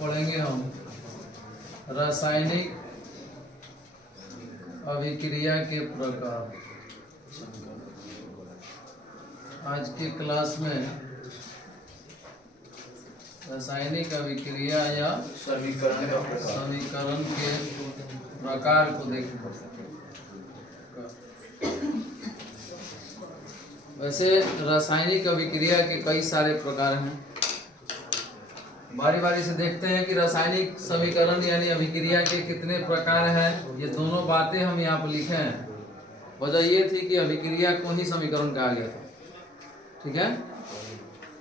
पढ़ेंगे हम रासायनिक अभिक्रिया के प्रकार। आज के क्लास में रासायनिक अभिक्रिया या समीकरण के प्रकार को देखेंगे। वैसे रासायनिक अभिक्रिया के कई सारे प्रकार हैं। बारी बारी से देखते हैं कि रासायनिक समीकरण यानी अभिक्रिया के कितने प्रकार हैं। ये दोनों बातें हम यहाँ पर लिखे हैं। वजह ये थी कि अभिक्रिया को ही समीकरण कहा गया था। ठीक है,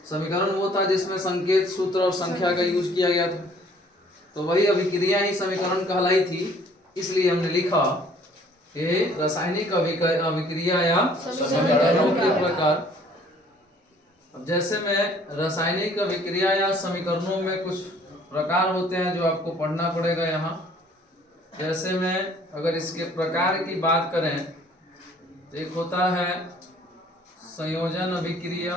समीकरण वो था जिसमें संकेत, सूत्र और संख्या का यूज किया गया था, तो वही अभिक्रिया ही समीकरण कहलाई थी। इसलिए हमने लिखा कि रासायनिक अभिक्रिया या समीकरणों के प्रकार। अब जैसे मैं रासायनिक अभिक्रिया या समीकरणों में कुछ प्रकार होते हैं जो आपको पढ़ना पड़ेगा यहाँ। जैसे मैं अगर इसके प्रकार की बात करें तो एक होता है संयोजन अभिक्रिया,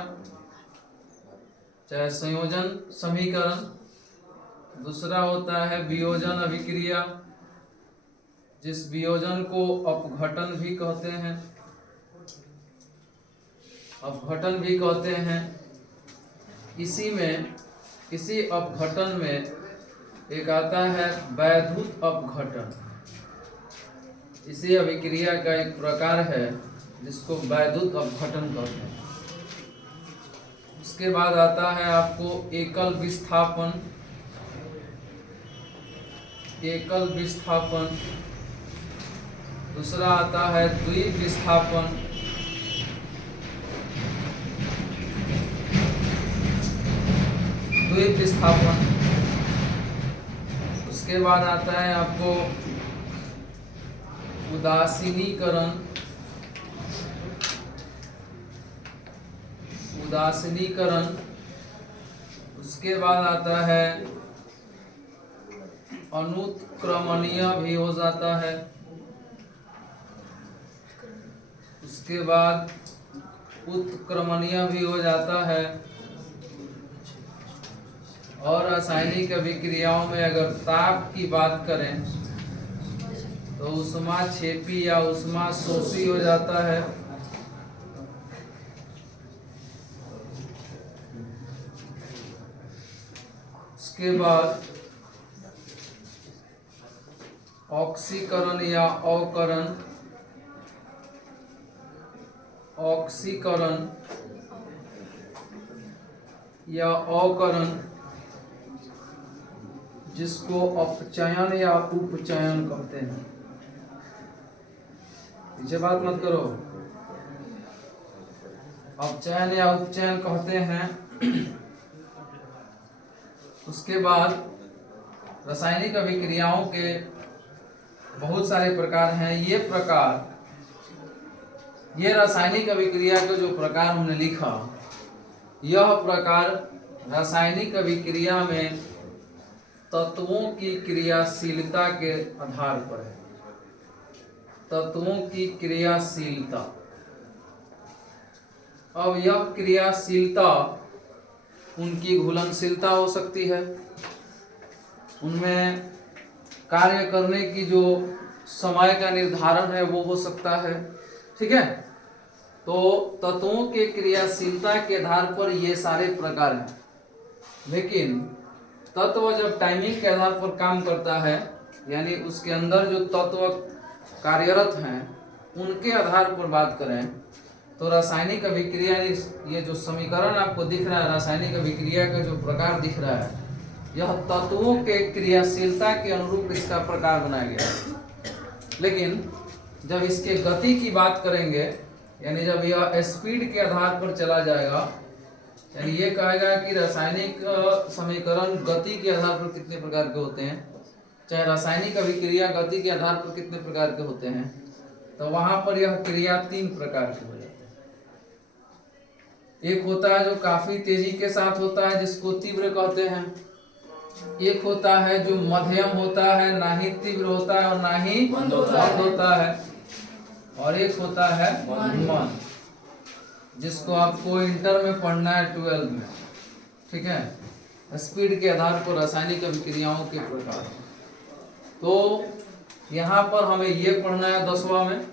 चाहे संयोजन समीकरण। दूसरा होता है वियोजन अभिक्रिया, जिस वियोजन को अपघटन भी कहते हैं, अपघटन भी कहते हैं। इसी अपघटन में एक आता है वैद्युत अपघटन। इसी अभिक्रिया का एक प्रकार है जिसको वैद्युत अपघटन कहते हैं। उसके बाद आता है आपको एकल विस्थापन, एकल विस्थापन। दूसरा आता है द्विविस्थापन। द्विविस्थापन। उसके बाद आता है आपको उदासीनीकरण, उदासीनीकरण। उसके बाद आता है अनुत्क्रमणीय भी हो जाता है। उसके बाद उत्क्रमणीय भी हो जाता है। और रासायनिक अभिक्रियाओं में अगर ताप की बात करें तो ऊष्माक्षेपी या ऊष्माशोषी हो जाता है। उसके बाद ऑक्सीकरण या अवकरण, ऑक्सीकरण या अवकरण, जिसको अपचयन या उपचयन कहते हैं। पीछे बात मत करो, अपचयन या उपचयन कहते हैं। उसके बाद रासायनिक अभिक्रियाओं के बहुत सारे प्रकार हैं। ये रासायनिक अभिक्रिया का जो प्रकार हमने लिखा, यह प्रकार रासायनिक अभिक्रिया में तत्वों की क्रियाशीलता के आधार पर है। तत्वों की क्रियाशीलता। अब यह क्रियाशीलता उनकी घुलनशीलता हो सकती है, उनमें कार्य करने की जो समय का निर्धारण है वो हो सकता है। ठीक है, तो तत्वों के क्रियाशीलता के आधार पर ये सारे प्रकार हैं। लेकिन तत्व जब टाइमिंग के आधार पर काम करता है, यानी उसके अंदर जो तत्व कार्यरत हैं उनके आधार पर बात करें तो रासायनिक अभिक्रिया, ये जो समीकरण आपको दिख रहा है, रासायनिक अभिक्रिया का जो प्रकार दिख रहा है, यह तत्वों के क्रियाशीलता के अनुरूप इसका प्रकार बनाया गया है। लेकिन जब इसके गति की बात करेंगे, यानी जब यह स्पीड के आधार पर चला जाएगा, यानी ये कहेगा कि रासायनिक समीकरण गति के आधार पर कितने प्रकार के होते हैं, चाहे रासायनिक अभिक्रिया गति के आधार पर कितने प्रकार के होते हैं, तो वहां पर यह क्रिया 3 प्रकार की हो जाती है। एक होता है जो काफी तेजी के साथ होता है, जिसको तीव्र कहते हैं। एक होता है जो मध्यम होता है, ना ही तीव्र होता है और ना ही मंद होता है। और एक होता है मंद, जिसको आपको इंटर में पढ़ना है, 12 में। ठीक है, स्पीड के आधार पर रासायनिक अभिक्रियाओं के प्रकार। तो यहाँ पर हमें ये पढ़ना है 10वां में।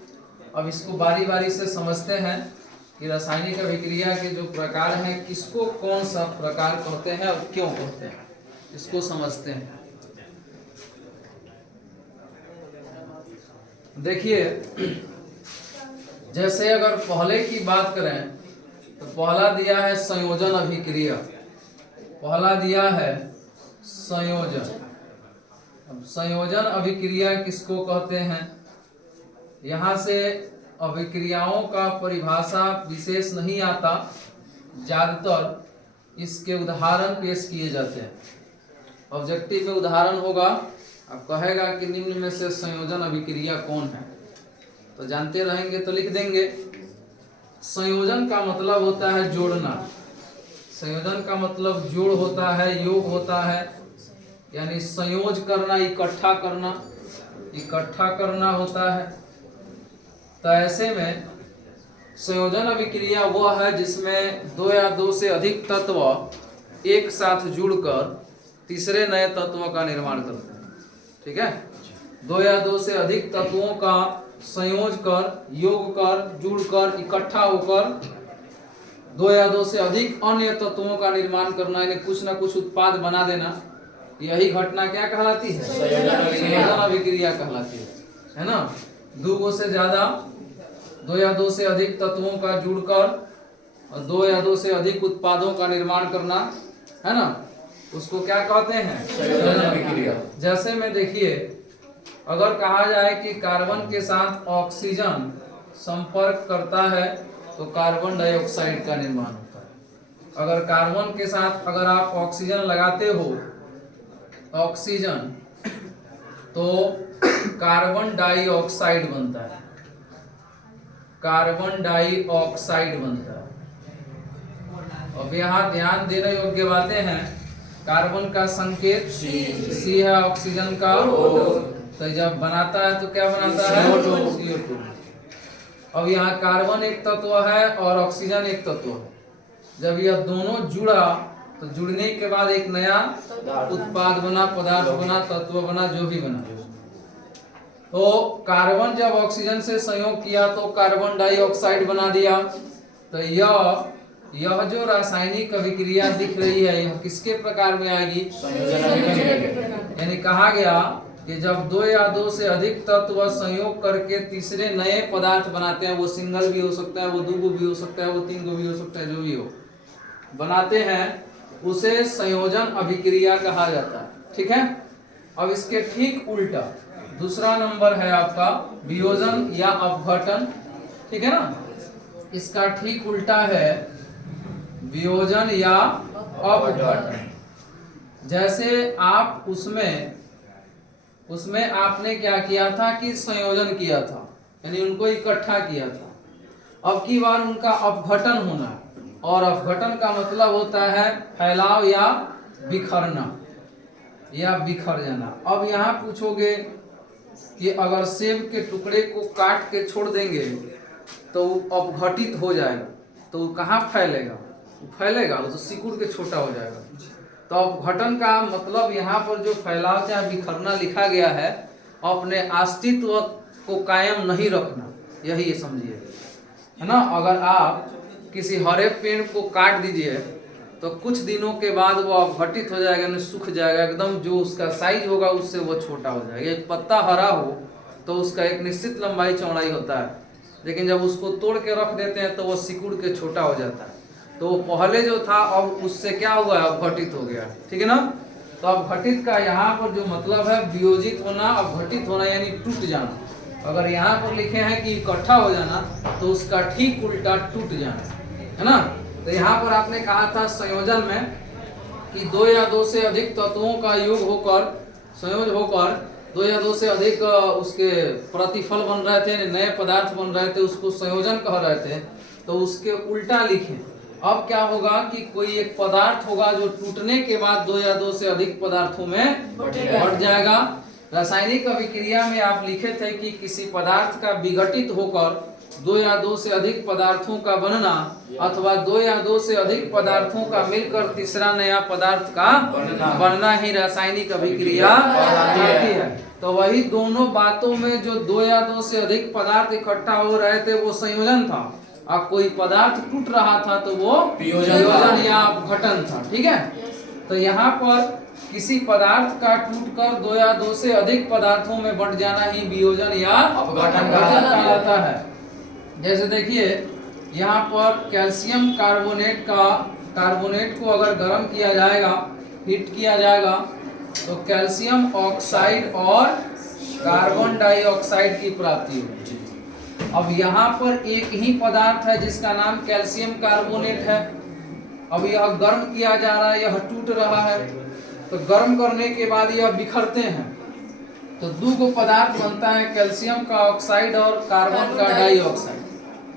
अब इसको बारी बारी से समझते हैं कि रासायनिक अभिक्रिया के जो प्रकार हैं किसको कौन सा प्रकार कहते हैं और क्यों कहते हैं, इसको समझते हैं। देखिए, जैसे अगर पहले की बात करें तो पहला दिया है संयोजन अभिक्रिया, पहला दिया है संयोजन। अब संयोजन अभिक्रिया किसको कहते हैं, यहाँ से अभिक्रियाओं का परिभाषा विशेष नहीं आता, ज्यादातर इसके उदाहरण पेश किए जाते हैं। ऑब्जेक्टिव में उदाहरण होगा, अब कहेगा कि निम्न में से संयोजन अभिक्रिया कौन है, तो जानते रहेंगे तो लिख देंगे। संयोजन का मतलब होता है जोड़ना, संयोजन का मतलब जोड़ होता है, योग होता है, यानी संयोज करना, इकट्ठा करना, इकट्ठा करना होता है। तो ऐसे में संयोजन अभिक्रिया वह है जिसमें दो या दो से अधिक तत्व एक साथ जुड़कर तीसरे नए तत्व का निर्माण करते हैं। ठीक है, दो या दो से अधिक तत्वों का संयोज कर, योग कर, जुड़कर, इकट्ठा होकर दो या दो से अधिक अन्य तत्वों का निर्माण करना, यानी कुछ ना कुछ उत्पाद बना देना, यही घटना क्या कहलाती है, संयोजन अभिक्रिया कहलाती है ना। दो से ज्यादा, दो या दो से अधिक तत्वों का जुड़कर और दो या दो से अधिक उत्पादों का निर्माण करना, है ना, उसको क्या कहते हैं, संयोजन अभिक्रिया। जैसे में देखिए, अगर कहा जाए कि कार्बन के साथ ऑक्सीजन संपर्क करता है तो कार्बन डाइऑक्साइड का निर्माण होता है। अगर कार्बन के साथ अगर आप ऑक्सीजन लगाते हो, ऑक्सीजन, तो कार्बन डाइऑक्साइड बनता है, कार्बन डाइऑक्साइड बनता है। अब यहाँ ध्यान देने योग्य बातें हैं, कार्बन का संकेत सी है, ऑक्सीजन का, तो जब बनाता है तो क्या बनाता है, CO2। अब यहाँ कार्बन एक तत्व है और ऑक्सीजन एक तत्व है। जब यह दोनों जुड़ा तो जुड़ने के बाद एक नया उत्पाद बना, पदार्थ बना, तत्व बना, जो भी बना। तो कार्बन जब ऑक्सीजन से संयोग किया तो कार्बन डाइऑक्साइड बना दिया। तो यह जो रासायनिक अभिक्रिया दिख रही है, यह किसके प्रकार में आएगी, यानी कहा गया कि जब दो या दो से अधिक तत्व संयोग करके तीसरे नए पदार्थ बनाते हैं, वो सिंगल भी हो सकता है, वो दो भी हो सकता है, वो तीन भी हो सकता है, जो भी हो बनाते हैं, उसे संयोजन अभिक्रिया कहा जाता है। ठीक है, अब इसके ठीक उल्टा दूसरा नंबर है आपका वियोजन या अपघटन। ठीक है ना, इसका ठीक उल्टा है वियोजन या अपघटन। जैसे आप उसमें आपने क्या किया था कि संयोजन किया था, यानी उनको इकट्ठा किया था। अब की बार उनका अपघटन होना, और अपघटन का मतलब होता है फैलाव या बिखरना या बिखर जाना। अब यहाँ पूछोगे कि अगर सेब के टुकड़े को काट के छोड़ देंगे तो अपघटित हो जाएगा, तो कहाँ फैलेगा, फैलेगा वो तो सिकुड़ के छोटा हो जाएगा। तो अपघटन का मतलब यहाँ पर जो फैलाव या बिखरना लिखा गया है, अपने अस्तित्व को कायम नहीं रखना, यही ये समझिए, है ना। अगर आप किसी हरे पेड़ को काट दीजिए तो कुछ दिनों के बाद वो अपघटित हो जाएगा, नहीं सूख जाएगा एकदम, जो उसका साइज होगा उससे वो छोटा हो जाएगा। एक पत्ता हरा हो तो उसका एक निश्चित लंबाई चौड़ाई होता है, लेकिन जब उसको तोड़ के रख देते हैं तो वो सिकुड़ के छोटा हो जाता है। तो पहले जो था अब उससे क्या हुआ, अपघटित हो गया। ठीक है ना। तो अपघटित का यहाँ पर जो मतलब है वियोजित होना, अपघटित होना यानी टूट जाना। अगर यहाँ पर लिखे हैं कि इकट्ठा हो जाना, तो उसका ठीक उल्टा टूट जाना, है ना। तो यहाँ पर आपने कहा था संयोजन में कि दो या दो से अधिक तत्वों का योग होकर, संयोज होकर दो या दो से अधिक उसके प्रतिफल बन रहे थे, नए पदार्थ बन रहे थे, उसको संयोजन कह रहे थे। तो उसके उल्टा लिखें। अब क्या होगा कि कोई एक पदार्थ होगा जो टूटने के बाद दो या दो से अधिक पदार्थों में बढ़ जाएगा। रासायनिक अभिक्रिया में आप लिखे थे कि किसी पदार्थ का विघटित होकर दो या दो से अधिक पदार्थों का बनना अथवा दो या दो से अधिक पदार्थों का मिलकर तीसरा नया पदार्थ का बनना ही रासायनिक अभिक्रिया कहलाती है। तो वही दोनों बातों में जो दो या दो से अधिक पदार्थ इकट्ठा हो रहे थे वो संयोजन था, और कोई पदार्थ टूट रहा था तो वो वियोजन या अपघटन था। ठीक है, तो यहाँ पर किसी पदार्थ का टूटकर दो या दो से अधिक पदार्थों में बंट जाना ही वियोजन या अपघटन कहलाता है। जैसे देखिए यहाँ पर कैल्शियम कार्बोनेट को अगर गर्म किया जाएगा, हीट किया जाएगा, तो कैल्शियम ऑक्साइड और कार्बन डाइऑक्साइड की प्राप्ति होगी। अब यहाँ पर एक ही पदार्थ है जिसका नाम कैल्शियम कार्बोनेट है। अब यह गर्म किया जा रहा है, यह टूट रहा है, तो गर्म करने के बाद यह बिखरते हैं, तो दो पदार्थ बनता है, कैल्शियम का ऑक्साइड और कार्बन का डाइऑक्साइड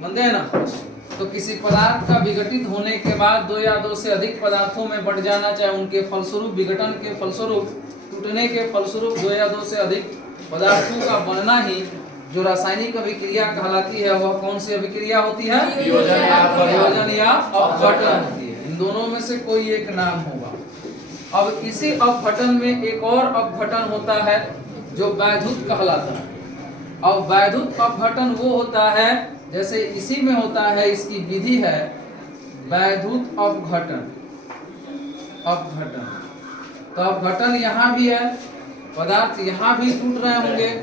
बनते हैं ना। तो किसी पदार्थ का विघटित होने के बाद दो या दो से अधिक पदार्थों में बढ़ जाना, चाहे उनके फलस्वरूप, विघटन के फलस्वरूप, टूटने के फलस्वरूप दो या दो से अधिक पदार्थों का बनना ही जो रासायनिक अभिक्रिया कहलाती है, वह कौन सी अभिक्रिया होती है? वियोजन या अपघटन होती है। इन दोनों में से कोई एक नाम होगा। अब इसी अपघटन में एक और अपघटन होता है जो वैद्युत कहलाता है। अब वैद्युत अपघटन वो होता है, जैसे इसी में होता है, इसकी विधि है वैद्युत अपघटन। तो अपघटन यहाँ भी है, पदार्थ यहाँ भी टूट रहे होंगे।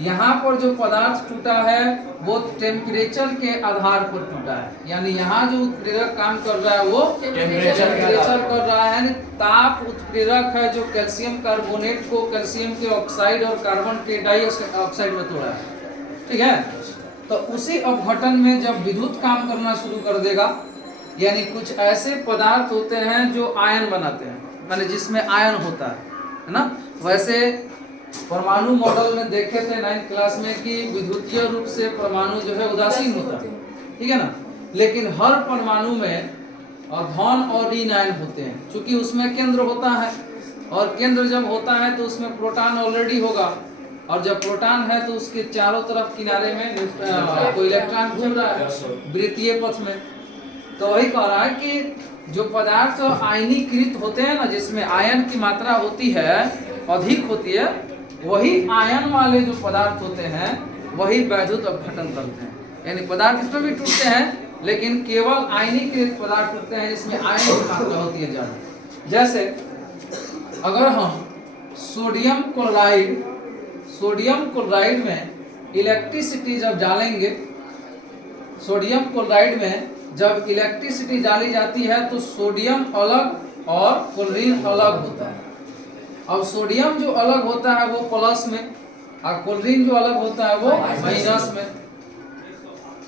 यहाँ पर जो पदार्थ टूटा है वो टेम्परेचर के आधार पर टूटा है, यानी यहाँ जो उत्प्रेरक काम कर रहा है वो टेम्परेचर कर रहा है, ताप उत्प्रेरक है जो कैल्शियम कार्बोनेट को कैल्शियम के ऑक्साइड और कार्बन के डाइऑक्साइड में तोड़ा है। ठीक है, तो उसी अपघटन में जब विद्युत काम करना शुरू कर देगा, यानी कुछ ऐसे पदार्थ होते हैं जो आयन बनाते हैं, माने जिसमें आयन होता है ना। वैसे परमाणु मॉडल में देखे थे 9th क्लास में कि विद्युतीय रूप से परमाणु जो है उदासीन होता है, ठीक है ना, लेकिन हर परमाणु में धन और ऋण आयन होते हैं, क्योंकि उसमें केंद्र होता है, और केंद्र जब होता है तो उसमें प्रोटॉन ऑलरेडी होगा, और जब प्रोटॉन है तो उसके चारों तरफ किनारे में कोई इलेक्ट्रॉन घूम रहा है वृत्तीय पथ में। तो वही कह रहा है कि जो पदार्थ आयनीकृत होते हैं ना, जिसमें आयन की मात्रा होती है, अधिक होती है, वही आयन वाले जो पदार्थ होते हैं वही वैद्युत अपघटन करते हैं। यानी पदार्थ इसमें भी टूटते हैं, लेकिन केवल आयनीकृत पदार्थ टूटते हैं जिसमें आयन की मात्रा होती है ज्यादा। जैसे अगर हम सोडियम क्लोराइड में इलेक्ट्रिसिटी जब डालेंगे, सोडियम क्लोराइड में जब इलेक्ट्रिसिटी डाली जाती है तो सोडियम अलग और क्लोरीन अलग होता है। अब सोडियम जो अलग होता है वो प्लस में, और क्लोरीन जो अलग होता है वो माइनस में।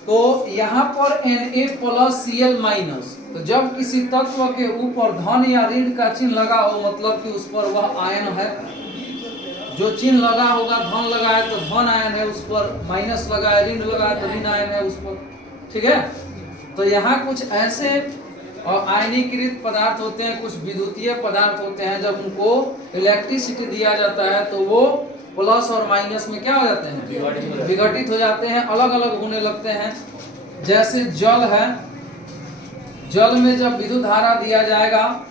तो यहाँ पर Na+Cl-, तो जब किसी तत्व के ऊपर धन या ऋण का चिन्ह लगा हो, मतलब कि उस पर वह आयन है। जो चिन्ह लगा होगा, धन लगा है तो धन आयन है उस पर, माइनस लगा है, ऋण लगा है तो ऋण आयन है उस पर। ठीक है, तो यहाँ कुछ ऐसे आयनीकृत पदार्थ होते हैं, कुछ विद्युतीय पदार्थ होते हैं, जब उनको इलेक्ट्रिसिटी दिया जाता है तो वो प्लस और माइनस में क्या हो जाते हैं? विघटित हो जाते हैं, अलग अलग होने लगते हैं। जैसे जल है, जल में जब विद्युत धारा दिया जाएगा,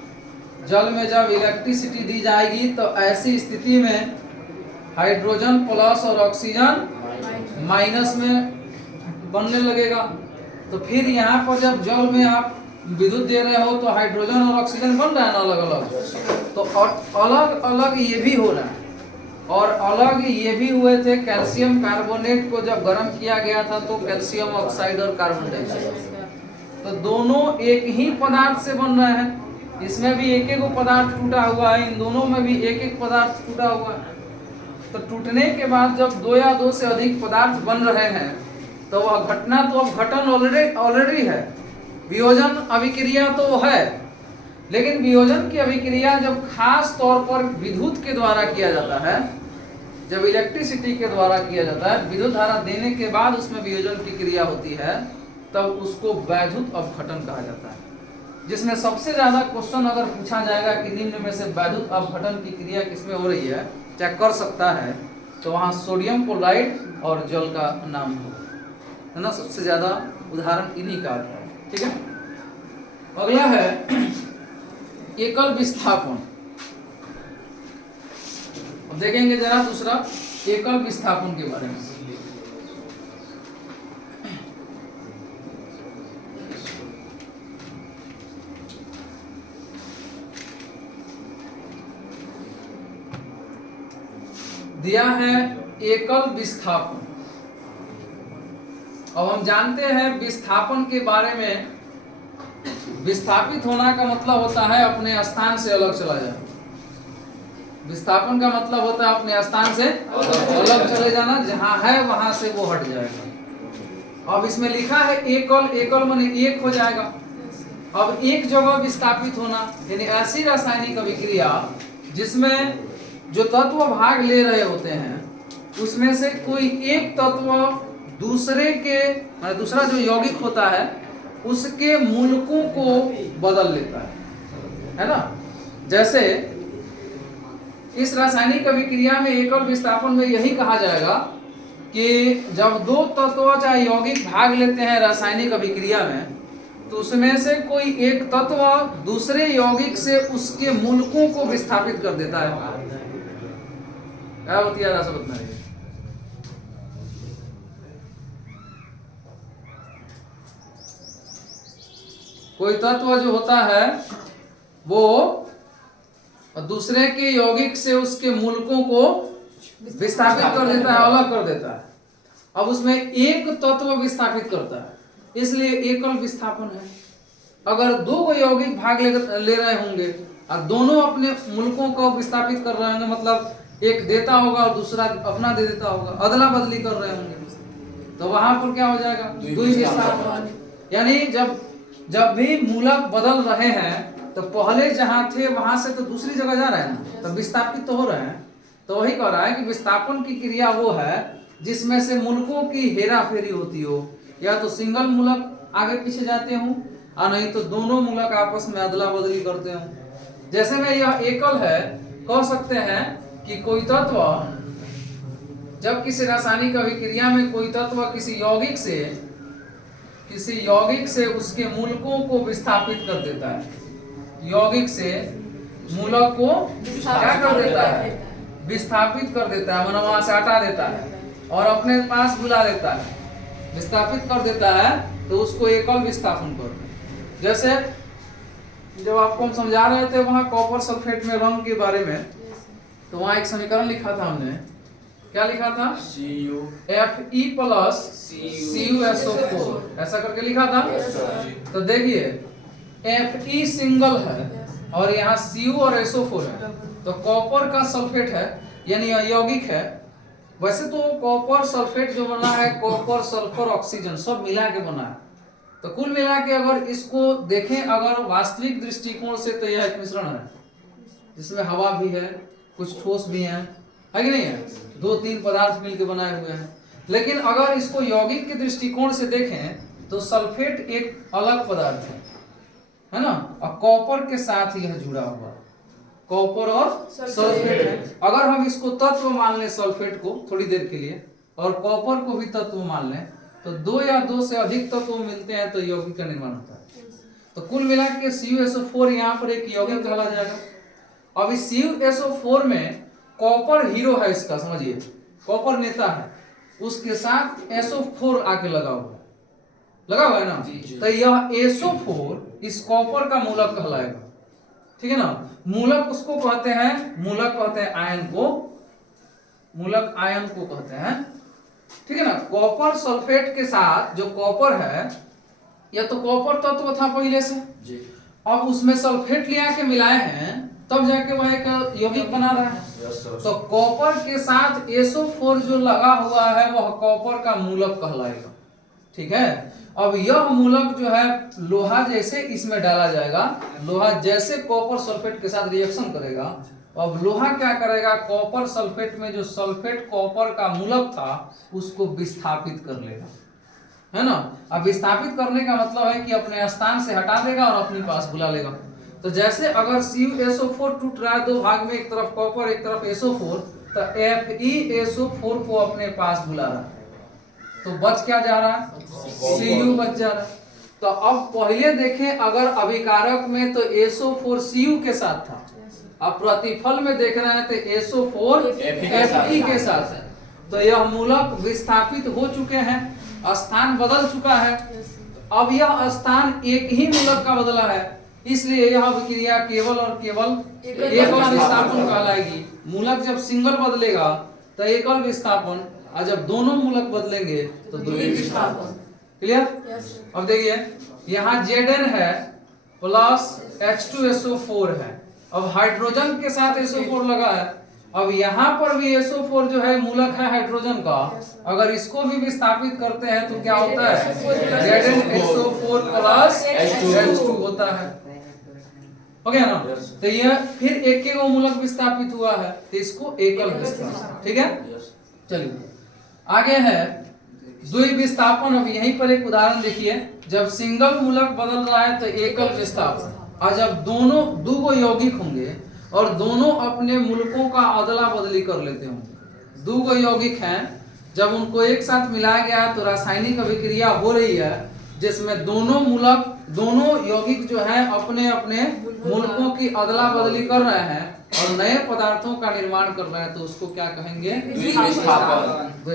जल में जब इलेक्ट्रिसिटी दी जाएगी, तो ऐसी स्थिति में हाइड्रोजन प्लस और ऑक्सीजन माइनस में बनने लगेगा। तो फिर यहाँ पर जब जल में आप विद्युत दे रहे हो तो हाइड्रोजन और ऑक्सीजन बन रहा है ना अलग अलग, तो अलग अलग ये भी हो रहा है। और अलग ये भी हुए थे, कैल्शियम कार्बोनेट को जब गर्म किया गया था तो कैल्शियम ऑक्साइड और कार्बन डाइऑक्साइड, तो दोनों एक ही पदार्थ से बन रहे हैं। इसमें भी एक एक पदार्थ टूटा हुआ है, इन दोनों में भी एक एक पदार्थ टूटा हुआ है। तो टूटने के बाद जब दो या दो से अधिक पदार्थ बन रहे हैं तो वह घटना तो अपघटन ऑलरेडी है, वियोजन अभिक्रिया तो है, लेकिन वियोजन की अभिक्रिया जब खास तौर पर विद्युत के द्वारा किया जाता है, जब इलेक्ट्रिसिटी के द्वारा किया जाता है, विद्युत धारा देने के बाद उसमें वियोजन की क्रिया होती है, तब उसको वैद्युत अपघटन कहा जाता है। जिसमें सबसे ज्यादा क्वेश्चन अगर पूछा जाएगा कि निम्न में से वैद्युत अपघटन की क्रिया किसमें हो रही है, चाहे कर सकता है, तो वहाँ सोडियम क्लोराइड और जल का नाम होगा। है ना, सबसे ज्यादा उदाहरण इन्हीं का है। ठीक है, अगला है एकल विस्थापन। अब देखेंगे जरा दूसरा एकल विस्थापन के बारे में। दिया है एकल विस्थापन। अब हम जानते हैं विस्थापन के बारे में, विस्थापित होना का मतलब होता है अपने स्थान से अलग चला जाना। विस्थापन का मतलब होता है अपने स्थान से अलग चले जाना, जहां है वहां से वो हट जाएगा। अब इसमें लिखा है एकल, एकल माने एक हो जाएगा। अब एक जगह विस्थापित होना यानी ऐसी रासायनिक अभिक्रिया जिसमें जो तत्व भाग ले रहे होते हैं उसमें से कोई एक तत्व दूसरे के, दूसरा जो यौगिक होता है उसके मूलकों को बदल लेता है ना। जैसे इस रासायनिक अभिक्रिया में एकल विस्थापन में यही कहा जाएगा कि जब दो तत्व चाहे यौगिक भाग लेते हैं रासायनिक अभिक्रिया में, तो उसमें से कोई एक तत्व दूसरे यौगिक से उसके मूलकों को विस्थापित कर देता है। क्या होती है रासा बताइए? कोई तत्व जो होता है वो दूसरे के यौगिक से उसके मूलकों को विस्थापित कर देता है, अलग कर देता है। अब उसमें एक तत्व विस्थापित करता है, इसलिए एकल विस्थापन है। अगर दो यौगिक भाग ले रहे होंगे और दोनों अपने मूलकों को विस्थापित कर रहे होंगे, मतलब एक देता होगा और दूसरा अपना दे देता होगा, अदला बदली कर रहे होंगे, तो वहां पर क्या हो जाएगा? द्वि विस्थापन। यानी जब भी मूलक बदल रहे हैं तो पहले जहां थे वहां से तो दूसरी जगह जा रहे हैं ना, तो विस्थापित तो हो रहे हैं। तो वही कह रहा है कि विस्थापन की क्रिया वो है जिसमें से मूलकों की हेरा फेरी होती हो, या तो सिंगल मूलक आगे पीछे जाते हो और नहीं तो दोनों मूलक आपस में अदला बदली करते हो। जैसे में यह एकल है, कह सकते हैं कि कोई तत्व जब किसी रासायनिक अभिक्रिया में कोई तत्व किसी यौगिक से उसके मूलकों को विस्थापित कर देता है, यौगिक से मूलक को क्या कर देता है? विस्थापित कर देता है, वहां से हटा देता है और अपने पास बुला लेता है, विस्थापित कर देता है, तो उसको एकल विस्थापन करते हैं। जैसे जब आपको हम समझा रहे थे वहां कॉपर सल्फेट में रंग के बारे में, तो वहां एक समीकरण लिखा था हमने, क्या लिखा था? Fe प्लस CuSO4 ऐसा करके लिखा था। तो देखिए Fe सिंगल है और यहाँ Cu और SO4 है, तो कॉपर का सल्फेट है यानी यौगिक है। वैसे तो कॉपर सल्फेट जो बना है कॉपर सल्फर ऑक्सीजन सब मिला के बना है, तो कुल मिला के अगर इसको देखें अगर वास्तविक दृष्टिकोण से तो यह एक मिश्रण है जिसमें हवा भी है, कुछ ठोस भी है कि नहीं है, दो तीन पदार्थ मिलकर बनाए हुए हैं। लेकिन अगर इसको यौगिक के दृष्टिकोण से देखें तो सल्फेट एक अलग पदार्थ है ना, और कॉपर के साथ यह जुड़ा हुआ, कॉपर और सल्फेट है। अगर हम इसको तत्व मान लें सल्फेट को थोड़ी देर के लिए और कॉपर को भी तत्व मान लें, तो दो या दो से अधिक तत्व मिलते हैं तो यौगिक का निर्माण होता है। तो कुल मिला के CuSO4 यहाँ पर एक यौगिक कहला जाएगा। अब इस CuSO4 में कॉपर हीरो है, इसका समझिए, कॉपर नेता है, उसके साथ SO4 आके लगा हुआ है ना, तो यह SO4 इस कॉपर का मूलक कहलाएगा। ठीक है ना, मूलक उसको कहते हैं, मूलक कहते हैं आयन को, मूलक आयन को कहते हैं। ठीक है ना, कॉपर सल्फेट के साथ जो कॉपर है यह तो कॉपर तत्व था पहले से जी। अब उसमें सल्फेट लिया के मिलाए हैं तब जाके वह एक यौगिक बना रहा है। तो कॉपर के साथ SO4 जो लगा हुआ है वह कॉपर का मूलक कहलाएगा। ठीक है, अब यह मूलक जो है लोहा जैसे इसमें डाला जाएगा, लोहा जैसे कॉपर सल्फेट के साथ रिएक्शन करेगा, अब लोहा क्या करेगा, कॉपर सल्फेट में जो सल्फेट कॉपर का मूलक था उसको विस्थापित कर लेगा, है ना। अब विस्थापित करने का मतलब है कि अपने स्थान से हटा देगा और अपने पास बुला लेगा। तो जैसे अगर CuSO4 टूट रहा है दो भाग में, एक तरफ कॉपर एक तरफ SO4, तो FeSO4 को अपने पास बुला रहा है। तो बच क्या जा रहा है, Cu बच जा रहा है। तो अब पहले देखें, अगर अभिकारक में तो SO4 Cu के साथ था, अब प्रतिफल में देख रहे हैं तो SO4 Fe के साथ है। तो यह मूलक विस्थापित हो चुके हैं, स्थान बदल चुका है। अब यह स्थान एक ही मूलक का बदला है, इसलिए यह अभिक्रिया केवल और केवल एकल विस्थापन कहलाएगी। मूलक जब सिंगल बदलेगा तो एकल विस्थापन, और जब दोनों मूलक बदलेंगे तो द्वि विस्थापन। क्लियर? अब देखिए यहाँ Zn है प्लस H2SO4 है, अब हाइड्रोजन के साथ SO4 लगा है। अब यहाँ पर भी SO4 जो है मूलक है हाइड्रोजन का, अगर इसको भी विस्थापित करते हैं तो क्या होता है, ZnSO4 प्लस H2 होता है। हो गया ना? तो यह फिर एक के मूलक विस्थापित हुआ है, तो इसको एकल विस्थापन। ठीक है, चलिए आगे है द्वि विस्थापन। अब यहीं पर एक उदाहरण देखिए, जब सिंगल मूलक बदल रहा है तो एकल विस्थापन, और जब दोनों दो यौगिक होंगे और दोनों अपने मूलकों का अदला बदली कर लेते होंगे। दो यौगिक हैं, जब उनको एक साथ मिलाया गया तो रासायनिक अभिक्रिया हो रही है जिसमें दोनों यौगिक जो है अपने अपने मूलकों की अदला बदली कर रहे हैं और नए पदार्थों का निर्माण कर रहे हैं, तो उसको क्या कहेंगे, द्वि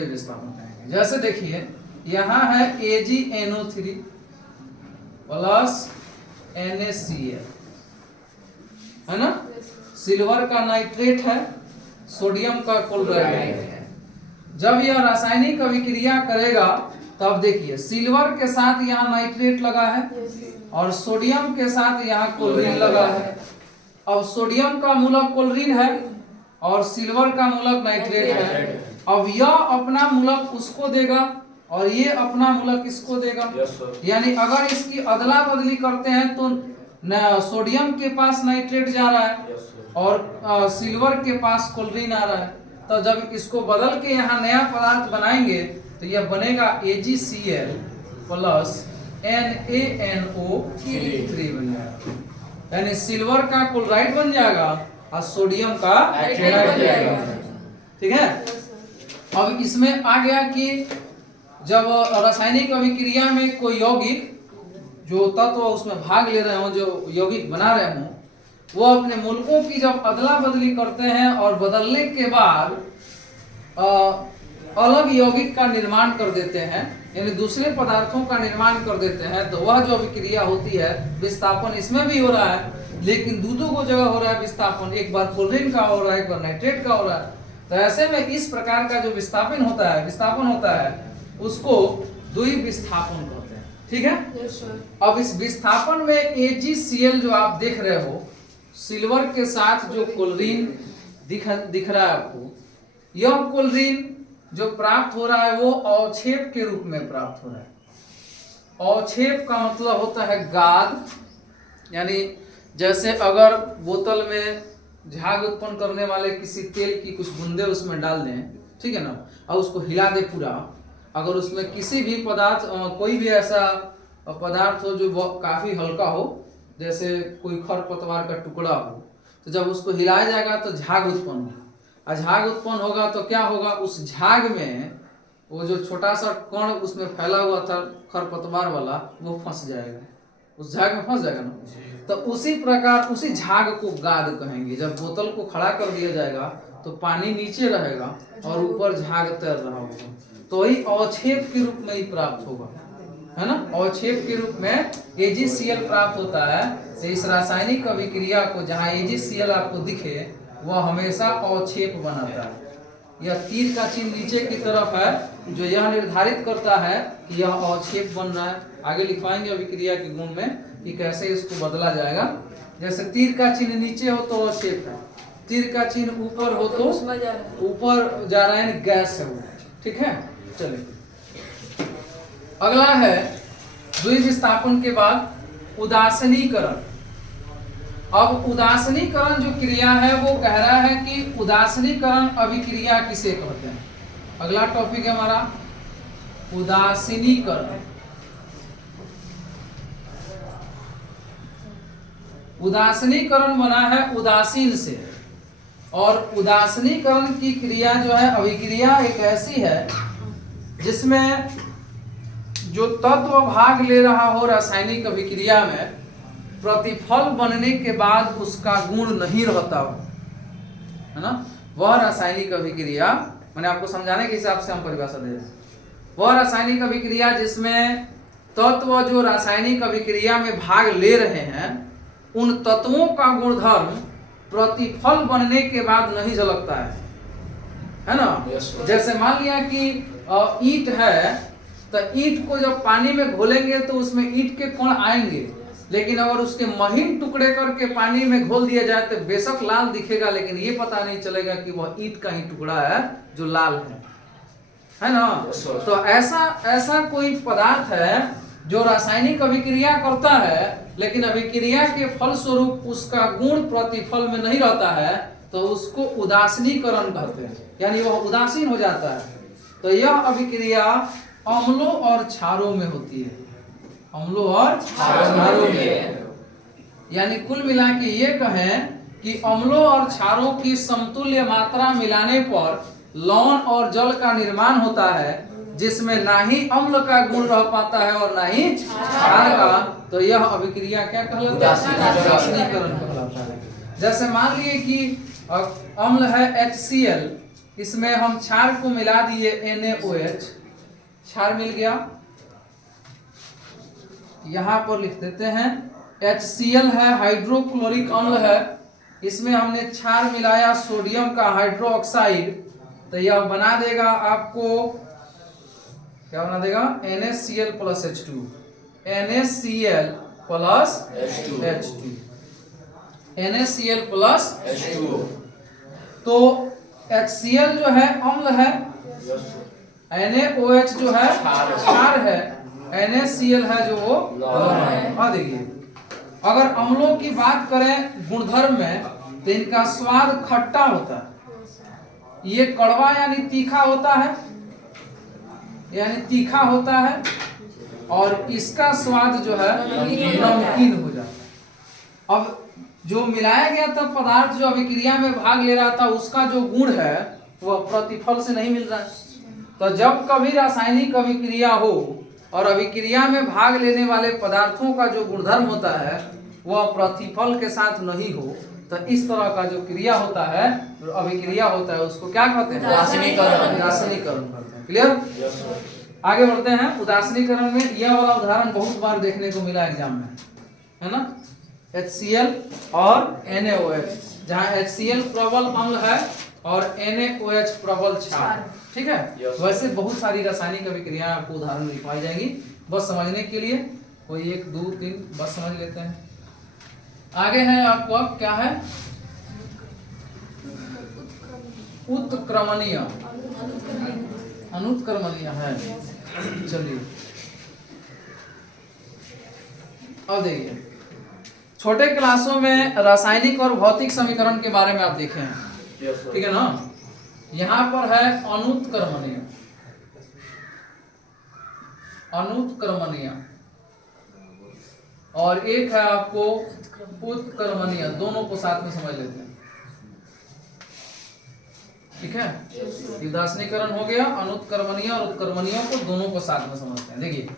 विस्थापन कहेंगे। जैसे देखिए यहाँ है AgNO3 प्लस NaCl, है ना, सिल्वर का नाइट्रेट है, सोडियम का क्लोराइड है। जब यह रासायनिक अभिक्रिया करेगा तब देखिए सिल्वर के साथ यहाँ नाइट्रेट लगा है और सोडियम के साथ यहाँ क्लोरीन लगा है। अब सोडियम का मूलक क्लोरीन है और सिल्वर का मूलक नाइट्रेट है। अब यह अपना मूलक उसको देगा और ये अपना मूलक इसको देगा। यानी अगर इसकी अदला बदली करते हैं तो सोडियम के पास नाइट्रेट जा रहा है और सिल्वर के पास क्लोरीन आ रहा है। तो जब इसको बदल के यहाँ नया पदार्थ बनाएंगे तो यह बनेगा AgCl प्लस NaNO3 बन जाएगा, यानी सिल्वर का क्लोराइड बन जाएगा और सोडियम का नाइट्रेट। ठीक है, अब इसमें आ गया कि जब रासायनिक अभिक्रिया में कोई यौगिक जो तत्व उसमें भाग ले रहे हो, जो यौगिक बना रहे हो, वो अपने मूलकों की जब अदला बदली करते हैं और बदलने के बाद अलग यौगिक का निर्माण कर देते हैं, यानी दूसरे पदार्थों का निर्माण कर देते हैं, तो वह जो अभिक्रिया होती है विस्थापन इसमें भी हो रहा है, लेकिन दूधों को जगह हो रहा है विस्थापन, एक बार क्लोरीन का हो रहा है, एक बार नाइट्रेट का हो रहा है। तो ऐसे में इस प्रकार का जो विस्थापन होता है उसको द्वि विस्थापन कहते हैं। ठीक है, अब इस विस्थापन में AgCl जो आप देख रहे हो, सिल्वर के साथ जो क्लोरीन दिख रहा है आपको, यह क्लोरीन जो प्राप्त हो रहा है वो अवक्षेप के रूप में प्राप्त हो रहा है। अवक्षेप का मतलब होता है गाद, यानी जैसे अगर बोतल में झाग उत्पन्न करने वाले किसी तेल की कुछ बूंदे उसमें डाल दें, ठीक है ना, और उसको हिला दे पूरा, अगर उसमें किसी भी पदार्थ कोई भी ऐसा पदार्थ हो जो काफी हल्का हो, जैसे कोई खरपतवार का टुकड़ा हो, तो जब उसको हिलाया जाएगा तो झाग उत्पन्न होगा। और झाग उत्पन्न होगा तो क्या होगा, उस झाग में वो जो छोटा सा कण उसमें फैला हुआ था खरपतवार वाला, वो फंस जाएगा, उस झाग में फंस जाएगा ना। तो उसी प्रकार उसी झाग को गाद कहेंगे। जब बोतल को खड़ा कर दिया जाएगा तो पानी नीचे रहेगा और ऊपर झाग तैर रहा होगा, तो वही अवक्षेप के रूप में ही प्राप्त होगा, है ना। अवक्षेप के रूप में AgCl प्राप्त होता है। तो इस रासायनिक अभिक्रिया को जहाँ AgCl आपको दिखे वह हमेशा अवक्षेप बनाता है। यह तीर का चिन्ह नीचे की तरफ है जो यह निर्धारित करता है कि यह अवक्षेप बन रहा है। आगे लिखवाएंगे अभिक्रिया के गुण में कि कैसे इसको बदला जाएगा। जैसे तीर का चिन्ह नीचे हो तो अवक्षेप है, तीर का चिन्ह ऊपर हो तो ऊपर जा रहा है, गैस है वो। ठीक है, चलिए अगला है द्वि विस्थापन के बाद उदासीनीकरण। अब उदासीनीकरण जो क्रिया है वो कह रहा है कि उदासीनीकरण अभिक्रिया किसे कहते हैं। अगला टॉपिक है हमारा उदासीनीकरण। उदासीनीकरण बना है उदासीन से, और उदासीनीकरण की क्रिया जो है अभिक्रिया एक ऐसी है जिसमें जो तत्व भाग ले रहा हो रासायनिक अभिक्रिया में, प्रतिफल बनने के बाद उसका गुण नहीं रहता हो, है ना, वह रासायनिक अभिक्रिया, मैंने आपको समझाने के हिसाब से हम परिभाषा दे रहे हैं, वह रासायनिक अभिक्रिया जिसमें तत्व जो रासायनिक अभिक्रिया में भाग ले रहे हैं उन तत्वों का गुणधर्म प्रतिफल बनने के बाद नहीं झलकता है ना। जैसे मान लिया कि ईंट है, तो ईंट को जब पानी में घोलेंगे तो उसमें ईंट के कण आएंगे, लेकिन अगर उसके महीन टुकड़े करके पानी में घोल दिया जाए तो बेशक लाल दिखेगा, लेकिन ये पता नहीं चलेगा कि वह ईंट का ही टुकड़ा है जो लाल है ना। तो ऐसा कोई पदार्थ है जो रासायनिक अभिक्रिया करता है, लेकिन अभिक्रिया के फलस्वरूप उसका गुण प्रतिफल में नहीं रहता है, तो उसको उदासीनीकरण कहते हैं, यानी वह उदासीन हो जाता है। तो यह अभिक्रिया अम्लों और क्षारों में होती है, अम्लों और क्षारों में, यानी कुल मिला के ये कहें कि अम्लों और क्षारों की समतुल्य मात्रा मिलाने पर लवण और जल का निर्माण होता है, जिसमें ना ही अम्ल का गुण रह पाता है और ना ही क्षार का। तो यह अभिक्रिया क्या कहलाता है? उदासीनीकरण कहलाता है। जैसे मान लिए कि अम्ल है HCl, इसमें हम क्षार को मिला दिए NaOH, क्षार मिल गया, यहाँ पर लिख देते हैं HCl है, हाइड्रोक्लोरिक अम्ल है, इसमें हमने क्षार मिलाया सोडियम का हाइड्रोक्साइड, तो यह बना देगा आपको, क्या बना देगा? NaCl plus H2, NaCl plus H2, NaCl plus H2। तो HCl जो है अम्ल है, NaOH जो है क्षार है, NaCl है जो वो लवण है। हाँ देखिए, अगर अम्लों की बात करें गुणधर्म में, तो इनका स्वाद खट्टा होता है, ये कड़वा यानी तीखा होता है, और इसका स्वाद जो है नमकीन हो जाता है। अब जो मिलाया गया था पदार्थ जो अभिक्रिया में भाग ले रहा था, उसका जो गुण है वह प्रतिफल से नहीं मिल रहा है। तो जब कभी रासायनिक अभिक्रिया हो और अभिक्रिया में भाग लेने वाले पदार्थों का जो गुणधर्म होता है वह प्रतिफल के साथ नहीं हो, तो इस तरह का जो क्रिया होता है, अभिक्रिया होता है, उसको क्या कहते हैं? उदासीनीकरण करते हैं। क्लियर? आगे बढ़ते हैं। उदासीनीकरण में यह वाला उदाहरण बहुत बार देखने को मिला एग्जाम में, है ना, HCl और NaOH, जहाँ HCl प्रबल अम्ल है और NaOH प्रबल क्षार, ठीक है। वैसे बहुत सारी रासायनिक अभिक्रिया आपको उदाहरण मिल पाई जाएगी, बस समझने के लिए कोई 1 2 3 बस समझ लेते हैं। आगे है आपको, अब क्या है? उत्क्रमणीय, अनुत्क्रमणीय है। चलिए अब देखिए, छोटे क्लासों में रासायनिक और भौतिक समीकरण के बारे में आप देखे हैं, ठीक है ना। यहाँ पर है अनुत्क्रमणीय, अनुत्क्रमणीय, और एक है आपको उत्क्रमणीय, दोनों को साथ में समझ लेते हैं, ठीक है। उदासीनीकरण हो गया, अनुत्क्रमणीय और उत्क्रमणीय को दोनों को साथ में समझते हैं। देखिए,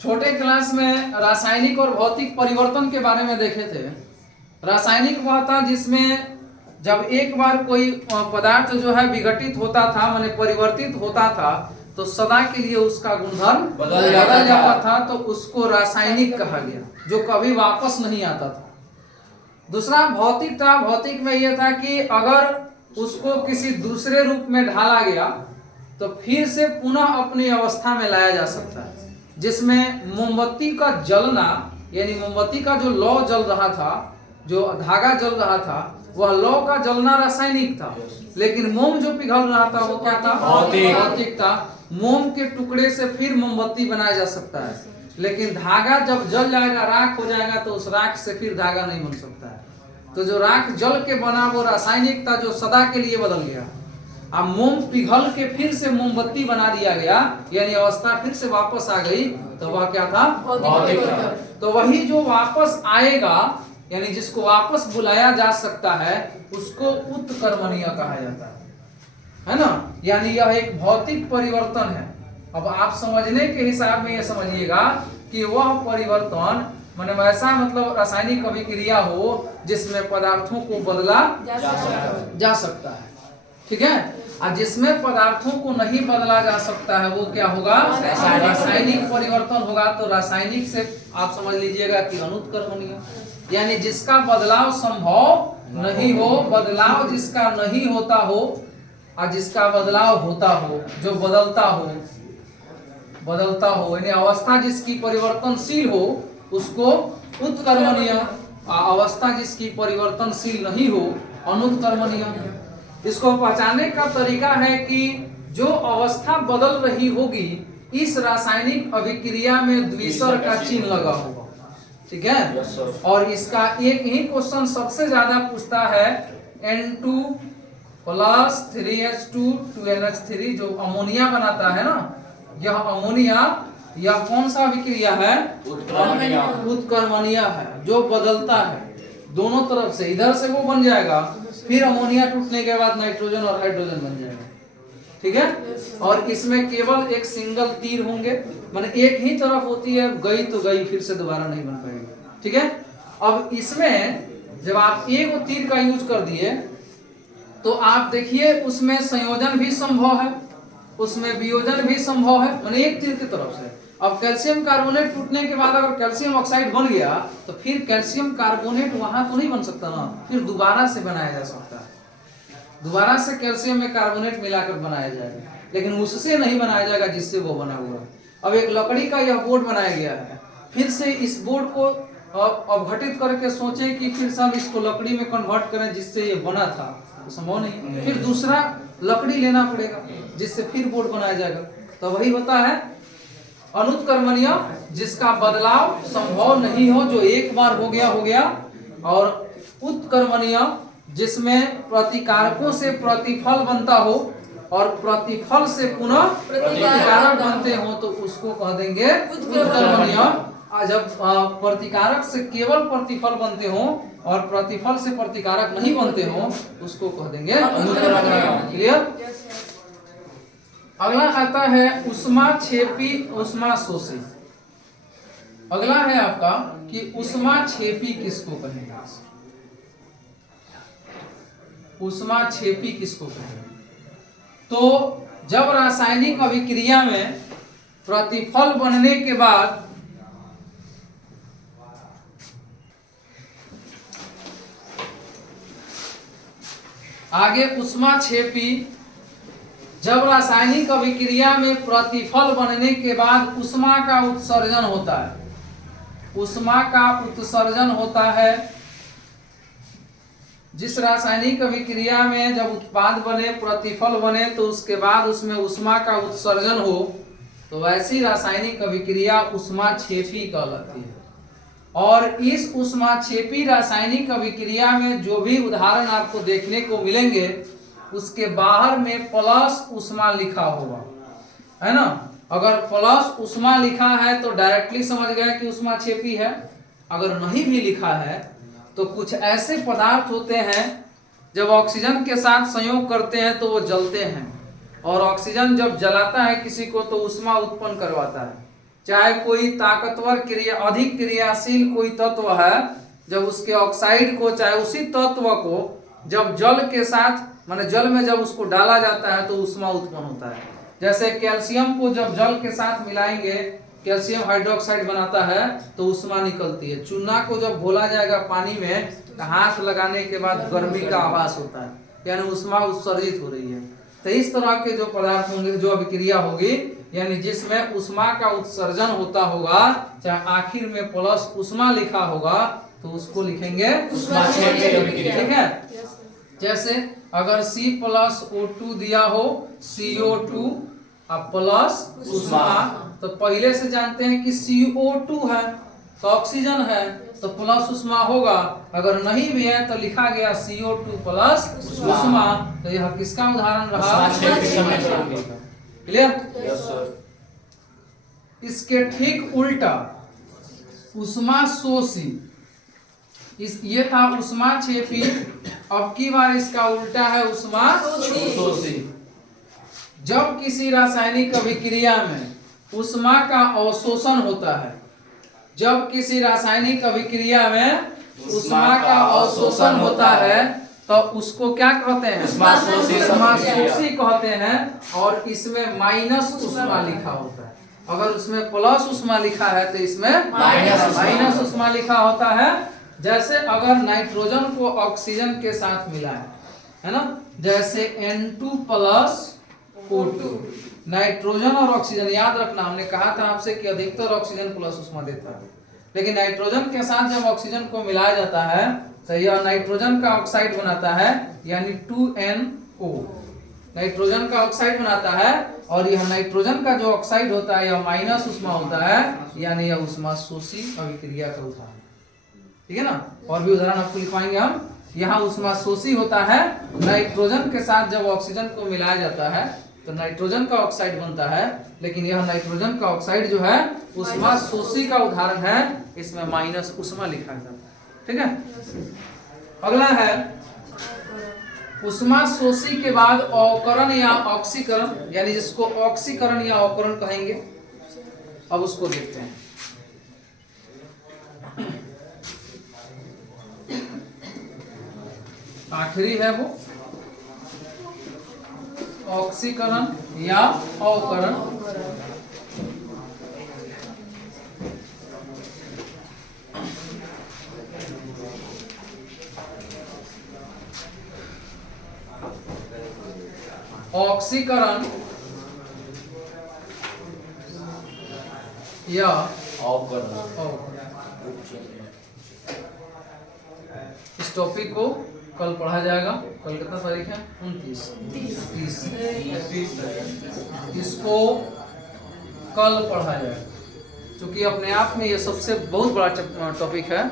छोटे क्लास में रासायनिक और भौतिक परिवर्तन के बारे में देखे थे। रासायनिक वह था जिसमें जब एक बार कोई पदार्थ जो है विघटित होता था, माने परिवर्तित होता था, तो सदा के लिए उसका गुणधर्म बदल जाता था, तो उसको रासायनिक कहा गया, जो कभी वापस नहीं आता था। दूसरा भौतिक था, भौतिक में यह था कि अगर उसको किसी दूसरे रूप में ढाला गया तो फिर से पुनः अपनी अवस्था में लाया जा सकता है, जिसमें मोमबत्ती का जलना, यानी मोमबत्ती का जो लौ जल रहा था, जो धागा जल रहा था, वह लौ का जलना रासायनिक था, लेकिन मोम जो पिघल रहा था वो क्या था? भौतिक था। मोम के टुकड़े से फिर मोमबत्ती बनाया जा सकता है, लेकिन धागा जब जल जाएगा, राख हो जाएगा, तो उस राख से फिर धागा नहीं बन सकता है। तो जो राख जल के बना वो रासायनिक था, जो सदा के लिए बदल गया। अब मोम पिघल के फिर से मोमबत्ती बना दिया गया, यानी अवस्था फिर से वापस आ गई, तो वह क्या था? भौतिक था। तो वही जो वापस आएगा, यानी जिसको वापस बुलाया जा सकता है, उसको उत्क्रमणीय कहा जाता है ना। यानी यह एक भौतिक परिवर्तन है, अब आप समझने के हिसाब में ये समझिएगा कि वह परिवर्तन माने ऐसा मतलब रासायनिक अभिक्रिया हो जिसमें पदार्थों को बदला जा सकता है, ठीक है। और जिसमें पदार्थों को नहीं बदला जा सकता है वो क्या होगा, रासायनिक परिवर्तन होगा। तो रासायनिक से आप समझ लीजिएगा कि अनुत्क्रमणीय, यानी जिसका बदलाव संभव नहीं हो, बदलाव जिसका नहीं होता हो और जिसका बदलाव होता हो, जो बदलता हो यानी अवस्था जिसकी परिवर्तनशील हो उसको उत्क्रमणीय, अवस्था जिसकी परिवर्तनशील नहीं हो अनुत्क्रमणीय। इसको पहचानने का तरीका है कि जो अवस्था बदल रही होगी इस रासायनिक अभिक्रिया में द्विसर का चिन्ह लगा होगा, ठीक है। और इसका एक ही क्वेश्चन सबसे ज्यादा पूछता है N2 प्लस 3H2 2NH3 जो अमोनिया बनाता है ना, यह अमोनिया यह कौन सा अभिक्रिया है, उत्क्रमणीय है, जो बदलता है दोनों तरफ से। इधर से वो बन जाएगा, फिर अमोनिया टूटने के बाद नाइट्रोजन और हाइड्रोजन बन जाएगा, ठीक है। और इसमें केवल एक सिंगल तीर होंगे, माने एक ही तरफ होती है, गई तो गई, फिर से दोबारा नहीं बन पाएगी, ठीक है। अब इसमें जब आप एक तीर का यूज कर दिए तो आप देखिए उसमें संयोजन भी संभव है, उसमें वियोजन भी संभव है, माने एक तीर की तरफ से। अब कैल्शियम कार्बोनेट टूटने के बाद अगर कैल्शियम ऑक्साइड बन गया तो फिर कैल्शियम कार्बोनेट वहां तो नहीं बन सकता ना, फिर दोबारा से बनाया जा सकता है, दोबारा से कैल्शियम में कार्बोनेट मिलाकर बनाया जाएगा, लेकिन उससे नहीं बनाया जाएगा जिससे वो बना हुआ है। अब एक लकड़ी का यह बोर्ड बनाया गया है, फिर से इस बोर्ड को अपघटित करके सोचे कि फिर से हम इसको लकड़ी में कन्वर्ट करें जिससे ये बना था, तो संभव नहीं, फिर दूसरा लकड़ी लेना पड़ेगा जिससे फिर बोर्ड बनाया जाएगा। तो वही होता है अनुत्क्रमणीय, जिसका बदलाव संभव नहीं हो, जो एक बार हो गया, और उत्क्रमणीय जिसमें प्रतिकारकों से प्रतिफल बनता हो और प्रतिफल से पुनः प्रतिकारक बनते हो तो उसको कह देंगे उत्क्रमणीय। जब प्रतिकारक से केवल प्रतिफल बनते हो और प्रतिफल से प्रतिकारक नहीं बनते हो उसको कह देंगे अनुत्क्रमणीय। क्लियर। अगला आता है ऊष्माक्षेपी ऊष्माशोषी। अगला है आपका कि ऊष्माक्षेपी किसको कहेंगे, ऊष्माक्षेपी किसको कहेंगे। तो जब रासायनिक अभिक्रिया में प्रतिफल बनने के बाद आगे ऊष्माक्षेपी, जब रासायनिक अभिक्रिया में प्रतिफल बनने के बाद ऊष्मा का उत्सर्जन होता है, ऊष्मा का उत्सर्जन होता है। जिस रासायनिक अभिक्रिया में जब उत्पाद बने, प्रतिफल बने, तो उसके बाद उसमें ऊष्मा का उत्सर्जन हो तो वैसी रासायनिक अभिक्रिया ऊष्माक्षेपी कहलाती है। और इस ऊष्माक्षेपी रासायनिक अभिक्रिया में जो भी उदाहरण आपको देखने को मिलेंगे उसके बाहर में प्लस ऊष्मा लिखा होगा, है ना। अगर प्लस ऊष्मा लिखा है तो डायरेक्टली समझ गए कि ऊष्माक्षेपी है। अगर नहीं भी लिखा है तो कुछ ऐसे पदार्थ होते हैं जब ऑक्सीजन के साथ संयोग करते हैं तो वो जलते हैं, और ऑक्सीजन जब जलाता है किसी को तो ऊष्मा उत्पन्न करवाता है। चाहे कोई ताकतवर अधिक क्रियाशील कोई तत्व है, जब उसके ऑक्साइड को चाहे उसी तत्व को जब जल के साथ माने जल में जब उसको डाला जाता है तो ऊष्मा उत्पन्न होता है। जैसे कैल्शियम को जब जल के साथ मिलाएंगे, कैल्शियम हाइड्रोक्साइड बनाता है तो ऊष्मा निकलती है। चूना को जब घोला जाएगा पानी में तो हाथ लगाने के बाद गर्मी का आभास होता है, यानी ऊष्मा उत्सर्जित हो रही है। तो इस तरह के जो पदार्थ होंगे, जो अभिक्रिया होगी, यानी जिसमें ऊष्मा का उत्सर्जन होता होगा, चाहे आखिर में प्लस ऊष्मा लिखा होगा तो उसको लिखेंगे ऊष्माक्षेपी अभिक्रिया, ठीक है। जैसे अगर C+O2 दिया हो, CO2 प्लस ऊष्मा, तो पहले से जानते हैं कि CO2 है तो ऑक्सीजन है तो प्लस ऊष्मा होगा। अगर नहीं भी है तो लिखा गया CO2 प्लस ऊष्मा, तो यह किसका उदाहरण रहा, क्लियर। इसके ठीक उल्टा ऊष्माशोषी, ये था ऊष्माक्षेपी, अब की बार इसका उल्टा है ऊष्माशोषी। जब किसी रासायनिक अभिक्रिया में ऊष्मा का अवशोषण होता है, जब किसी रासायनिक अभिक्रिया में ऊष्मा का अवशोषण होता है तो उसको क्या कहते हैं? ऊष्माशोषी कहते हैं। और इसमें माइनस ऊष्मा लिखा होता है। अगर उसमें प्लस ऊष्मा लिखा है तो इसमें माइनस ऊष्मा लिखा होता है। जैसे अगर नाइट्रोजन को ऑक्सीजन के साथ मिलाएं, है ना, जैसे N2 प्लस O2, नाइट्रोजन और ऑक्सीजन, याद रखना हमने कहा था आपसे कि अधिकतर ऑक्सीजन प्लस ऊष्मा देता है, लेकिन नाइट्रोजन के साथ जब ऑक्सीजन को मिलाया जाता है तो यह नाइट्रोजन का ऑक्साइड बनाता है, यानी 2NO नाइट्रोजन का ऑक्साइड बनाता है। और यह नाइट्रोजन का जो ऑक्साइड होता है यह माइनस ऊष्मा होता है, यानी यह ऊष्माशोषी अभिक्रिया का उदाहरण। ठीक है ना, और भी उदाहरण आपको लिखवाएंगे हम। यहाँ ऊष्माशोषी होता है, नाइट्रोजन के साथ जब ऑक्सीजन को मिलाया जाता है तो नाइट्रोजन का ऑक्साइड बनता है, लेकिन यह नाइट्रोजन का ऑक्साइड जो है ऊष्माशोषी का उदाहरण है, इसमें माइनस ऊष्मा लिखा जाता है। ठीक है, अगला है ऊष्माशोषी के बाद अवकरण या ऑक्सीकरण, यानी जिसको ऑक्सीकरण या अवकरण कहेंगे। अब उसको देखते हैं। आखिरी है वो ऑक्सीकरण या अवकरण। ऑक्सीकरण या इस टॉपिक को कल पढ़ा जाएगा। कल कितना तारीख है? 29 इसको कल पढ़ा जाएगा, क्योंकि अपने आप में ये सबसे बहुत बड़ा टॉपिक है।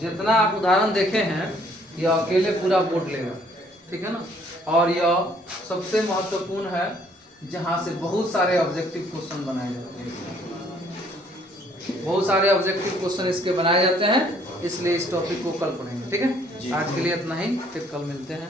जितना आप उदाहरण देखे हैं यह अकेले पूरा बोर्ड लेगा। ठीक है ना, और यह सबसे महत्वपूर्ण है जहाँ से बहुत सारे ऑब्जेक्टिव क्वेश्चन बनाए जाते हैं। बहुत सारे ऑब्जेक्टिव क्वेश्चन इसके बनाए जाते हैं, इसलिए इस टॉपिक को कल पढ़ेंगे। ठीक है, आज के लिए इतना ही, फिर कल मिलते हैं।